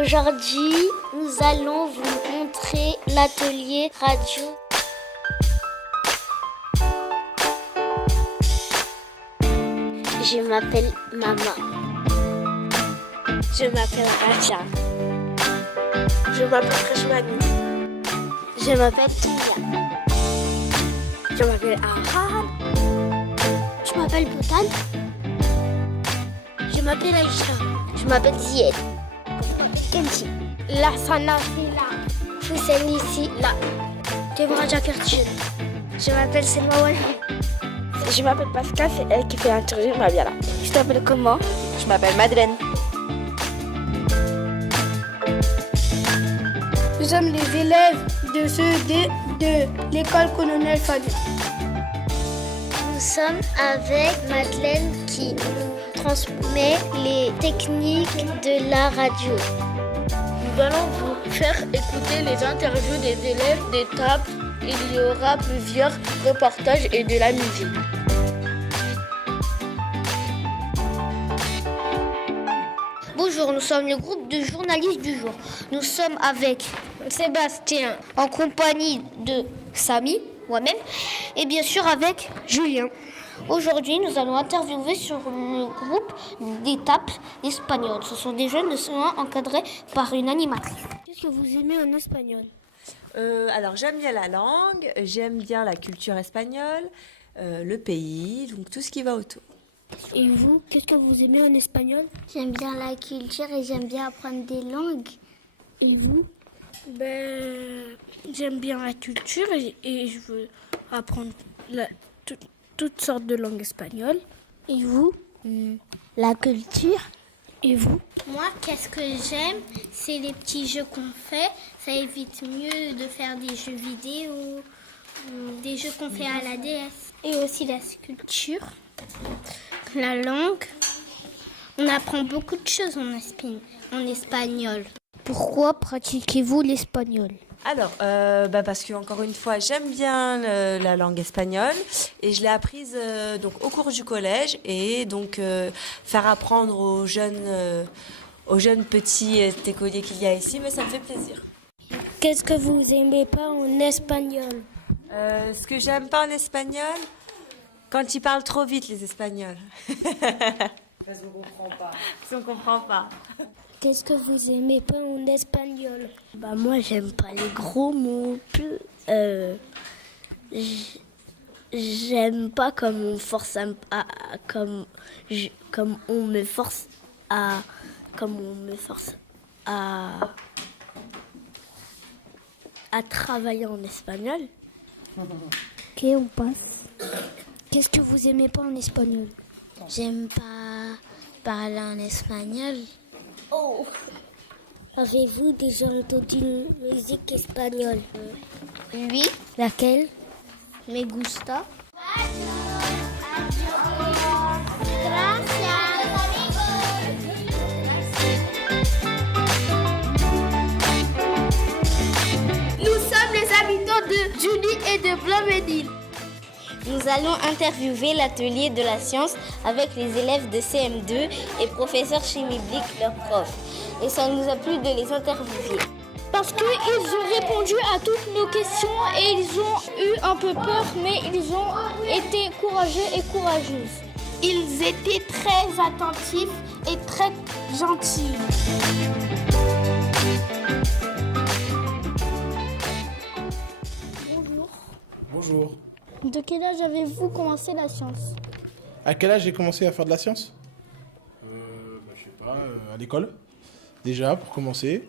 Aujourd'hui, nous allons vous montrer l'atelier radio. Je m'appelle Mama. Je m'appelle Raja. Je m'appelle Rachmani. Je m'appelle Kinia. Je m'appelle Ahan. Je m'appelle Boutan. Je m'appelle Aïcha. Je m'appelle Zied. Kenji. Lassana Fila. Foussel ici, là. Raja Kertchil. Je m'appelle Selma Walhi. Je m'appelle Pascal, c'est elle qui fait interview ma bien là. Tu t'appelles comment? Je m'appelle Madeleine. Nous sommes les élèves de CE2 de l'école Colonel Fadou. Nous sommes avec Madeleine qui nous transmet les techniques de la radio. Nous allons vous faire écouter les interviews des élèves d'étape. Il y aura plusieurs reportages et de la musique. Bonjour, nous sommes le groupe de journalistes du jour. Nous sommes avec Sébastien en compagnie de Samy, moi-même, et bien sûr avec Julien. Aujourd'hui, nous allons interviewer sur le groupe d'étape espagnole. Ce sont des jeunes de soins encadrés par une animatrice. Qu'est-ce que vous aimez en espagnol? Alors j'aime bien la langue, j'aime bien la culture espagnole, le pays, donc tout ce qui va autour. Et vous, qu'est-ce que vous aimez en espagnol? J'aime bien la culture et j'aime bien apprendre des langues. Et vous? J'aime bien la culture et je veux apprendre toutes sortes de langues espagnoles. Et vous? La culture. Et vous? Moi, qu'est-ce que j'aime? C'est les petits jeux qu'on fait. Ça évite mieux de faire des jeux vidéo, des jeux qu'on fait à la DS. Et aussi la sculpture, la langue. On apprend beaucoup de choses en espagnol. Pourquoi pratiquez-vous l'espagnol? Alors, parce que encore une fois, j'aime bien la langue espagnole et je l'ai apprise donc au cours du collège et donc faire apprendre aux jeunes petits écoliers qu'il y a ici, mais ça me fait plaisir. Qu'est-ce que vous aimez pas en espagnol? Ce que j'aime pas en espagnol, quand ils parlent trop vite les Espagnols. Parce qu'on comprend pas. Qu'est-ce que vous aimez pas en espagnol? Moi, j'aime pas les gros mots. J'aime pas comme on force comme on me force à travailler en espagnol. Ok, on passe. Qu'est-ce que vous aimez pas en espagnol? J'aime pas parler en espagnol. Oh! Avez-vous déjà entendu une musique espagnole? Oui. Laquelle? Me gusta. Nous sommes les habitants de Julie et de Blanc-Ménil. Nous allons interviewer l'atelier de la science avec les élèves de CM2 et professeur chimie Blic, leur prof. Et ça nous a plu de les interviewer. Parce qu'ils ont répondu à toutes nos questions et ils ont eu un peu peur, mais ils ont été courageux et courageuses. Ils étaient très attentifs et très gentils. Bonjour. Bonjour. De quel âge avez-vous commencé la science? À quel âge j'ai commencé à faire de la science? Je sais pas, à l'école, déjà, pour commencer.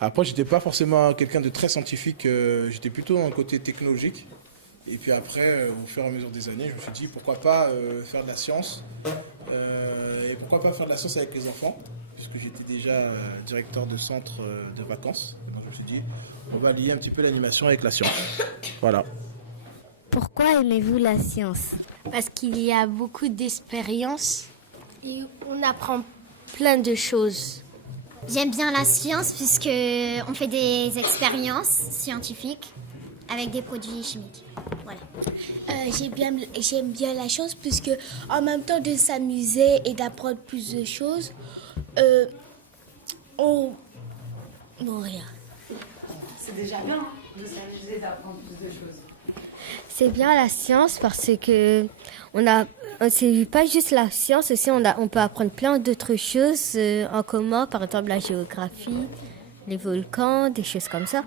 Après, j'étais pas forcément quelqu'un de très scientifique, j'étais plutôt un côté technologique. Et puis après, au fur et à mesure des années, je me suis dit, pourquoi pas faire de la science et pourquoi pas faire de la science avec les enfants, puisque j'étais déjà directeur de centre de vacances. Donc je me suis dit, on va lier un petit peu l'animation avec la science. Voilà. Pourquoi aimez-vous la science? Parce qu'il y a beaucoup d'expériences et on apprend plein de choses. J'aime bien la science puisque on fait des expériences scientifiques avec des produits chimiques. Voilà. J'aime bien la science puisque en même temps de s'amuser et d'apprendre plus de choses, on Non, rien. C'est déjà bien de s'amuser, d'apprendre plus de choses. C'est bien la science parce que c'est pas juste la science, aussi on peut apprendre plein d'autres choses en commun, par exemple la géographie, les volcans, des choses comme ça.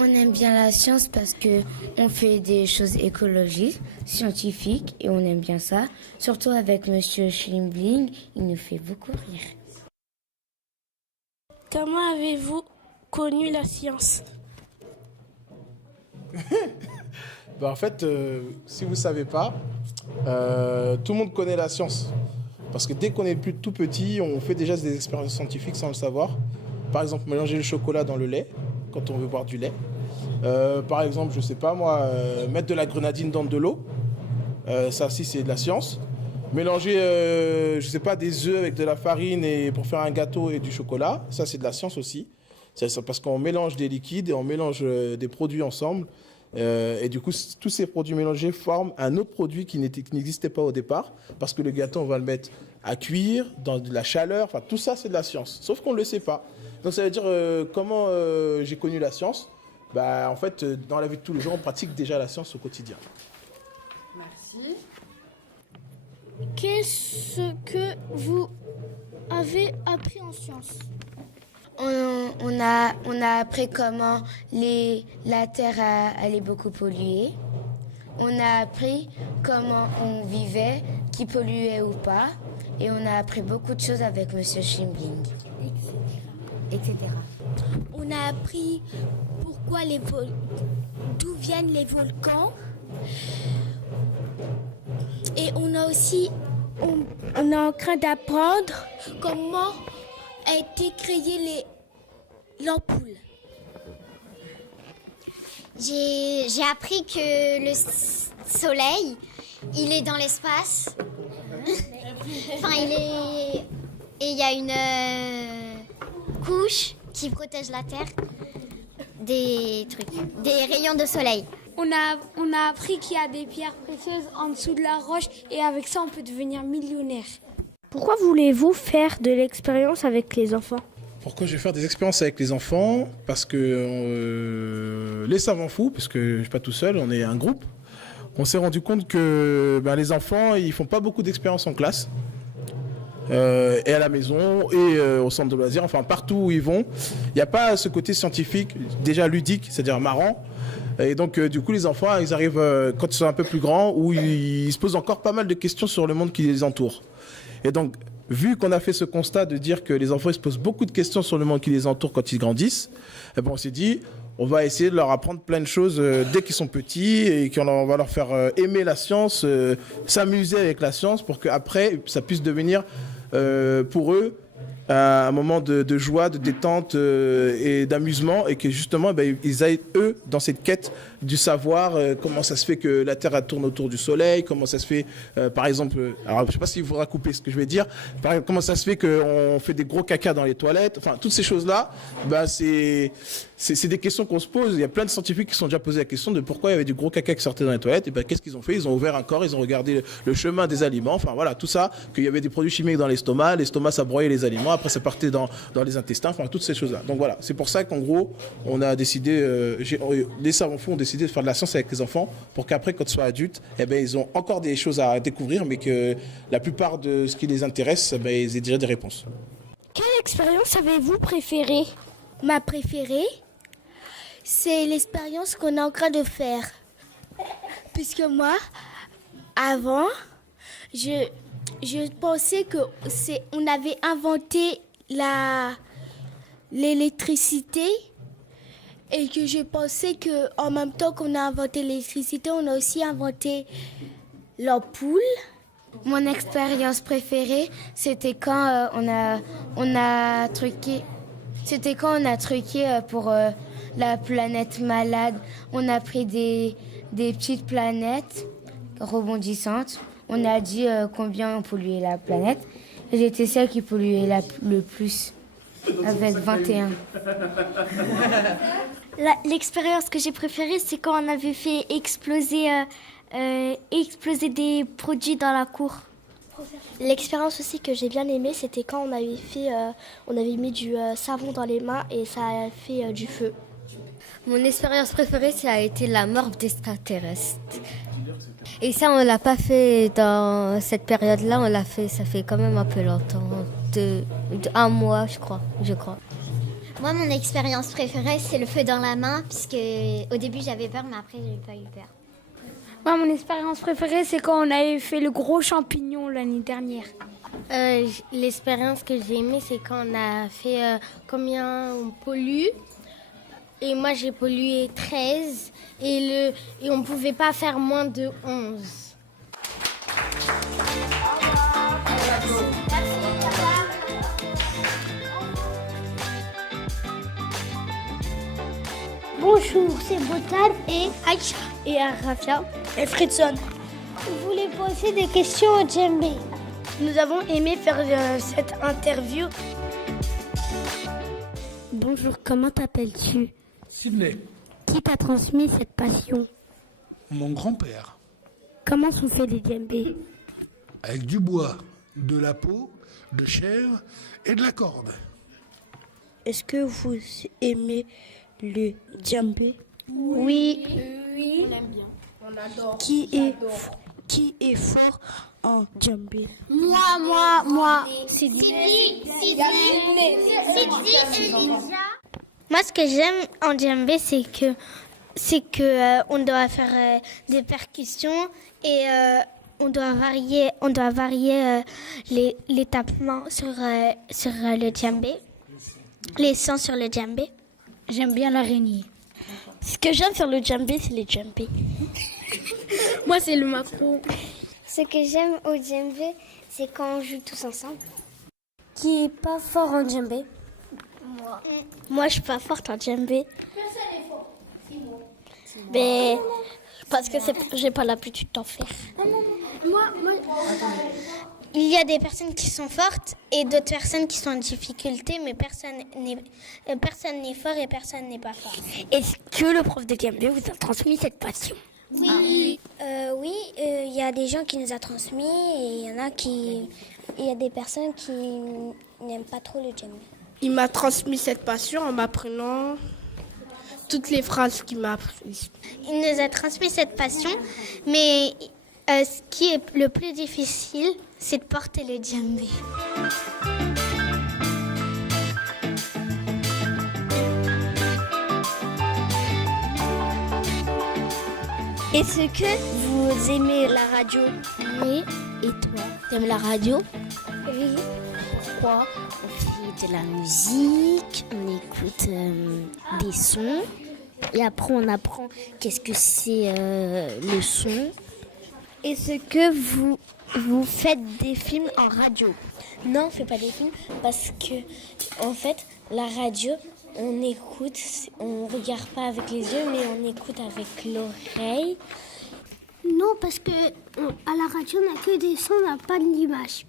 On aime bien la science parce que on fait des choses écologiques, scientifiques et on aime bien ça. Surtout avec Monsieur Schlimbling, il nous fait beaucoup rire. Comment avez-vous connu la science? En fait, si vous ne savez pas, tout le monde connaît la science. Parce que dès qu'on est plus tout petit, on fait déjà des expériences scientifiques sans le savoir. Par exemple, mélanger le chocolat dans le lait, quand on veut boire du lait. Par exemple, je ne sais pas moi, mettre de la grenadine dans de l'eau. Ça aussi, c'est de la science. Mélanger, je ne sais pas, des œufs avec de la farine pour faire un gâteau et du chocolat. Ça, c'est de la science aussi. C'est parce qu'on mélange des liquides et on mélange des produits ensemble. Et du coup, tous ces produits mélangés forment un autre produit qui n'existait pas au départ, parce que le gâteau, on va le mettre à cuire, dans de la chaleur, enfin tout ça, c'est de la science, sauf qu'on ne le sait pas. Donc ça veut dire, comment j'ai connu la science? En fait, dans la vie de tous les jours, on pratique déjà la science au quotidien. Merci. Qu'est-ce que vous avez appris en sciences? On a appris comment la Terre elle est beaucoup polluée. On a appris comment on vivait, qui polluait ou pas. Et on a appris beaucoup de choses avec Monsieur Schlimbling, etc. On a appris d'où viennent les volcans. Et on a aussi, on est en train d'apprendre comment a été créée l'ampoule. J'ai appris que le soleil, il est dans l'espace. Enfin, et il y a une couche qui protège la Terre des rayons de soleil. On a appris qu'il y a des pierres précieuses en dessous de la roche et avec ça, on peut devenir millionnaire. Pourquoi voulez-vous faire de l'expérience avec les enfants? Pourquoi je vais faire des expériences avec les enfants? Parce que les savants fous, parce que je ne suis pas tout seul, on est un groupe, on s'est rendu compte que les enfants, ils font pas beaucoup d'expériences en classe. Et à la maison, et au centre de loisirs, enfin partout où ils vont. Il n'y a pas ce côté scientifique, déjà ludique, c'est-à-dire marrant. Et donc, du coup, les enfants, ils arrivent, quand ils sont un peu plus grands, où ils se posent encore pas mal de questions sur le monde qui les entoure. Et donc, vu qu'on a fait ce constat de dire que les enfants ils se posent beaucoup de questions sur le monde qui les entoure quand ils grandissent, on s'est dit, on va essayer de leur apprendre plein de choses dès qu'ils sont petits et qu'on va leur faire aimer la science, s'amuser avec la science pour qu'après, ça puisse devenir pour eux un moment de joie, de détente et d'amusement, et que justement ils aillent eux dans cette quête du savoir, comment ça se fait que la Terre elle tourne autour du Soleil, comment ça se fait par exemple, alors je sais pas s'il faudra couper ce que je vais dire, par exemple, comment ça se fait qu'on fait des gros caca dans les toilettes, enfin toutes ces choses là, c'est des questions qu'on se pose. Il y a plein de scientifiques qui se sont déjà posé la question de pourquoi il y avait du gros caca qui sortait dans les toilettes, et qu'est-ce qu'ils ont fait? Ils ont ouvert un corps, ils ont regardé le chemin des aliments, enfin voilà, tout ça, qu'il y avait des produits chimiques dans l'estomac ça broyait les aliments, après ça partait dans les intestins, enfin toutes ces choses là. Donc voilà, c'est pour ça qu'en gros on a décidé, les savants fous ont décidé de faire de la science avec les enfants pour qu'après quand ils soient adultes, ils ont encore des choses à découvrir, mais que la plupart de ce qui les intéresse, ils aient déjà des réponses. Quelle expérience avez-vous préférée? Ma préférée, c'est l'expérience qu'on est en train de faire. Puisque moi, avant, je pensais qu'on avait inventé l'électricité et que je pensais qu'en même temps qu'on a inventé l'électricité, on a aussi inventé l'ampoule. Mon expérience préférée, c'était quand on a truqué. C'était quand on a truqué pour la planète malade. On a pris des petites planètes rebondissantes. On a dit combien on polluait la planète. Et j'étais celle qui polluait le plus, avec 21. L'expérience que j'ai préférée, c'est quand on avait fait exploser des produits dans la cour. L'expérience aussi que j'ai bien aimée, c'était quand on avait mis du savon dans les mains et ça a fait du feu. Mon expérience préférée, ça a été la mort d'extraterrestres. Et ça, on l'a pas fait dans cette période-là, on l'a fait, ça fait quand même un peu longtemps, un mois, je crois. Moi, mon expérience préférée, c'est le feu dans la main, puisque au début j'avais peur, mais après j'ai pas eu peur. Moi, mon expérience préférée, c'est quand on avait fait le gros champignon l'année dernière. L'expérience que j'ai aimée, c'est quand on a fait combien on pollue. Et moi, j'ai pollué 13 et on ne pouvait pas faire moins de 11. Bonjour, c'est Botan et Aïcha et Arafia et Fridson. Vous voulez poser des questions au djembé. Nous avons aimé faire cette interview. Bonjour, comment t'appelles-tu? Sydney, Qui t'a transmis cette passion? mon grand-père, Comment sont faits les djembés? avec du bois, de la peau, de chair et de la corde. Est-ce que vous aimez le djembé? Oui. On aime bien. On adore. Qui est fort en djembé? Moi. C'est Moi, ce que j'aime en djembé, c'est que on doit faire des percussions et on doit varier les tapements sur le djembé, les sons sur le djembé. J'aime bien l'araignée. Ce que j'aime sur le djembé, c'est les djembés. Moi, c'est le macro. Ce que j'aime au djembé, c'est quand on joue tous ensemble. Qui est pas fort en djembé? Moi, je suis pas forte en djembé. Personne n'est fort. Mais parce que j'ai pas l'habitude d'en faire. Il y a des personnes qui sont fortes et d'autres personnes qui sont en difficulté, mais personne n'est fort et personne n'est pas fort. Est-ce que le prof de djembé vous a transmis cette passion? Oui, il y a des gens qui nous a transmis et il y a des personnes qui n'aiment pas trop le djembé. Il m'a transmis cette passion en m'apprenant toutes les phrases qu'il m'a apprises. Il nous a transmis cette passion, mais ce qui est le plus difficile, c'est de porter le djembé. Est-ce que vous aimez la radio? Oui. Et toi, t'aimes la radio? Oui. Pourquoi? On fait de la musique, on écoute des sons et après on apprend qu'est-ce que c'est le son. Est-ce que vous faites des films en radio? Non, on fait pas des films parce que en fait la radio on écoute, on regarde pas avec les yeux mais on écoute avec l'oreille. Non, parce que à la radio on n'a que des sons, on n'a pas d'image.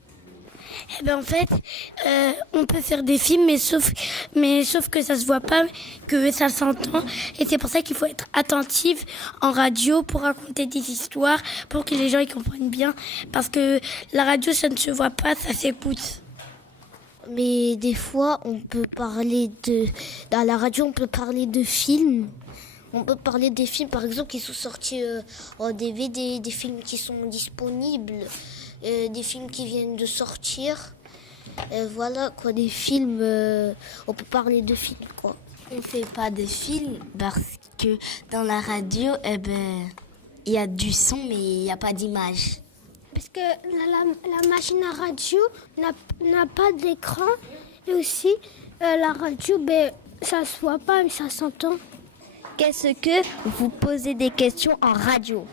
Eh ben en fait, on peut faire des films, mais sauf que ça se voit pas, que ça s'entend. Et c'est pour ça qu'il faut être attentif en radio pour raconter des histoires, pour que les gens y comprennent bien. Parce que la radio, ça ne se voit pas, ça s'écoute. Mais des fois, dans la radio, on peut parler de films. On peut parler des films, par exemple, qui sont sortis en DVD, des films qui sont disponibles. Des films qui viennent de sortir. Voilà, quoi, des films. On peut parler de films, quoi. On fait pas de films parce que dans la radio, il y a du son, mais il n'y a pas d'image. Parce que la machine à radio n'a pas d'écran. Et aussi, la radio, ça se voit pas, mais ça s'entend. Qu'est-ce que vous posez des questions en radio?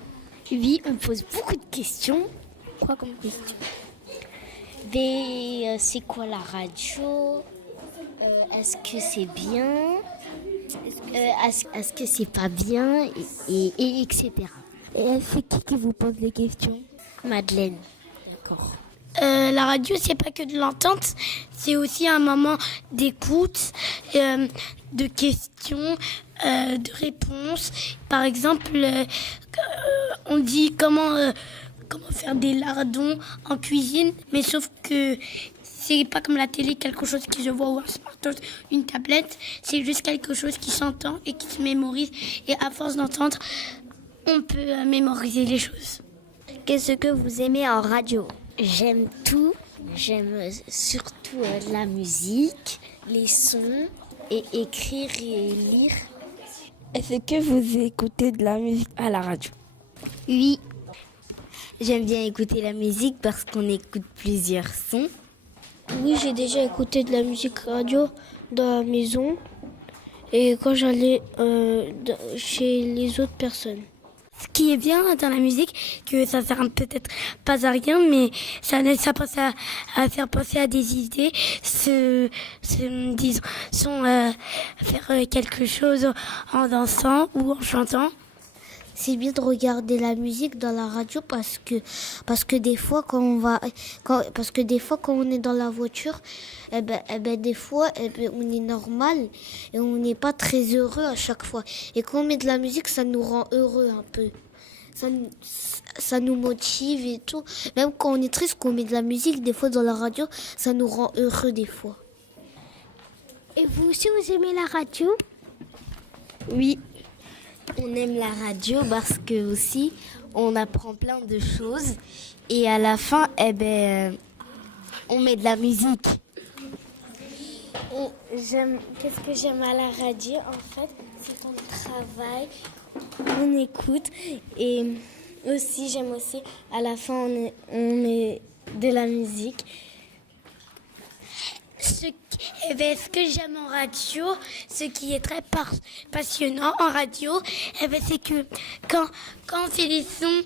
Oui, on pose beaucoup de questions. Quoi comme question? Mais c'est quoi la radio? Est-ce que c'est bien? Est-ce que c'est pas bien? Et etc. Et c'est qui vous pose des questions? Madeleine. D'accord. La radio, c'est pas que de l'entente, c'est aussi un moment d'écoute, de questions, de réponses. Par exemple, on dit comment comment faire des lardons en cuisine, mais sauf que c'est pas comme la télé, quelque chose qui se voit ou un smartphone, une tablette. C'est juste quelque chose qui s'entend et qui se mémorise. Et à force d'entendre, on peut mémoriser les choses. Qu'est-ce que vous aimez en radio? J'aime tout. J'aime surtout la musique, les sons, et écrire et lire. Est-ce que vous écoutez de la musique à la radio? Oui. J'aime bien écouter la musique parce qu'on écoute plusieurs sons. Oui, j'ai déjà écouté de la musique radio dans la maison et quand j'allais chez les autres personnes. Ce qui est bien dans la musique, que ça sert peut-être pas à rien, mais ça pense à faire penser à des idées, faire quelque chose en dansant ou en chantant. C'est bien de regarder la musique dans la radio parce que des fois quand on est dans la voiture, des fois on est normal et on n'est pas très heureux à chaque fois. Et quand on met de la musique, ça nous rend heureux un peu. Ça nous motive et tout. Même quand on est triste, quand on met de la musique, des fois dans la radio, ça nous rend heureux des fois. Et vous aussi, vous aimez la radio? Oui. On aime la radio parce que aussi on apprend plein de choses et à la fin on met de la musique. Qu'est-ce que j'aime à la radio en fait, c'est qu'on travaille, on écoute et aussi j'aime aussi à la fin on met de la musique. Ce que j'aime en radio, ce qui est très passionnant en radio, c'est que quand on fait des sons,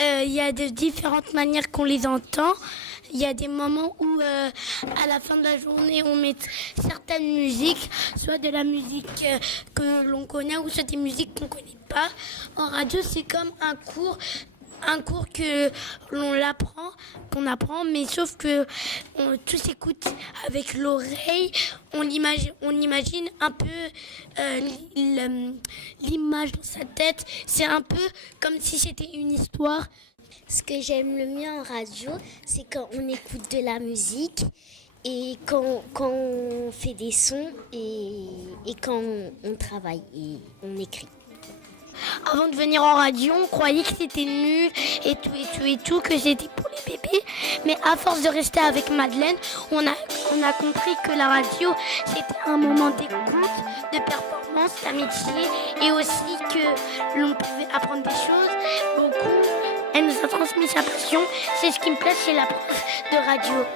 il y a de différentes manières qu'on les entend. Il y a des moments où, à la fin de la journée, on met certaines musiques, soit de la musique que l'on connaît ou soit des musiques qu'on ne connaît pas. En radio, c'est comme un cours que qu'on apprend, mais sauf que tout s'écoute avec l'oreille. On imagine un peu l'image dans sa tête. C'est un peu comme si c'était une histoire. Ce que j'aime le mieux en radio, c'est quand on écoute de la musique et quand on fait des sons et quand on travaille et on écrit. Avant de venir en radio, on croyait que c'était nul et tout, que c'était pour les bébés. Mais à force de rester avec Madeleine, on a compris que la radio, c'était un moment d'écoute, de performance, d'amitié et aussi que l'on pouvait apprendre des choses beaucoup. Elle nous a transmis sa passion. C'est ce qui me plaît chez la prof de radio.